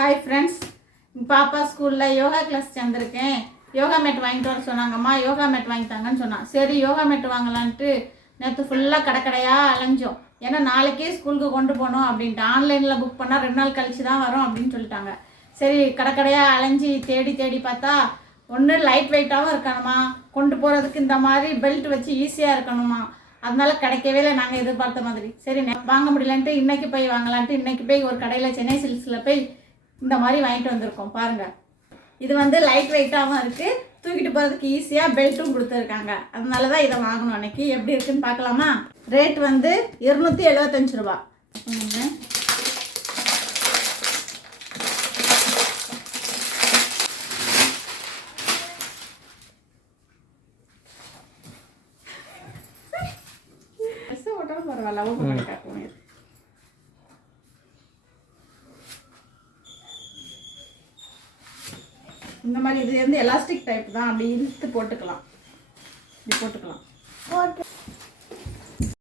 Hi friends, பாப்பா ஸ்கூலில் yoga class சேர்ந்துருக்கேன். Yoga mat வாங்கிட்டு வர சொன்னாங்கம்மா. யோகா மேட் வாங்கிட்டாங்கன்னு சொன்னான். சரி யோகா மேட் வாங்கலான்ட்டு நேற்று ஃபுல்லாக கடைக்கடையாக அலைஞ்சோம். ஏன்னா நாளைக்கே ஸ்கூலுக்கு கொண்டு போகணும் அப்படின்ட்டு. ஆன்லைனில் புக் பண்ணால் 2 நாள் கழிச்சு தான் வரும் அப்படின்னு சொல்லிட்டாங்க. சரி கடைக்கடையாக அலைஞ்சி தேடி தேடி பார்த்தா ஒன்று லைட் வெயிட்டாகவும் இருக்கணுமா, கொண்டு போகிறதுக்கு இந்த மாதிரி பெல்ட் வச்சு ஈஸியாக இருக்கணுமா. அதனால கிடைக்கவே இல்லை நாங்கள் எதிர்பார்த்த மாதிரி. சரி வாங்க முடியலன்ட்டு இன்றைக்கி போய் வாங்கலான்ட்டு இன்றைக்கி போய் ஒரு கடையில் சென்னை சில்க்ஸில் போய் இந்த மாதிரி வாங்கிட்டு வந்திருக்கோம். பாருங்கள், இது வந்து லைட் வெயிட்டாகவும் இருக்குது, தூக்கிட்டு போகிறதுக்கு ஈஸியாக பெல்ட்டும் கொடுத்துருக்காங்க. அதனால தான் இதை வாங்கணும். அன்றைக்கி எப்படி இருக்குன்னு பார்க்கலாமா. ரேட் வந்து 275 ரூபா. பரவாயில்ல, ஓப்பன் பண்ணி காட்டுவோம். இந்த மாதிரி இது வந்து எலாஸ்டிக் டைப் தான், அப்படி இழுத்து போட்டுக்கலாம். இப்படி போட்டுக்கலாம்.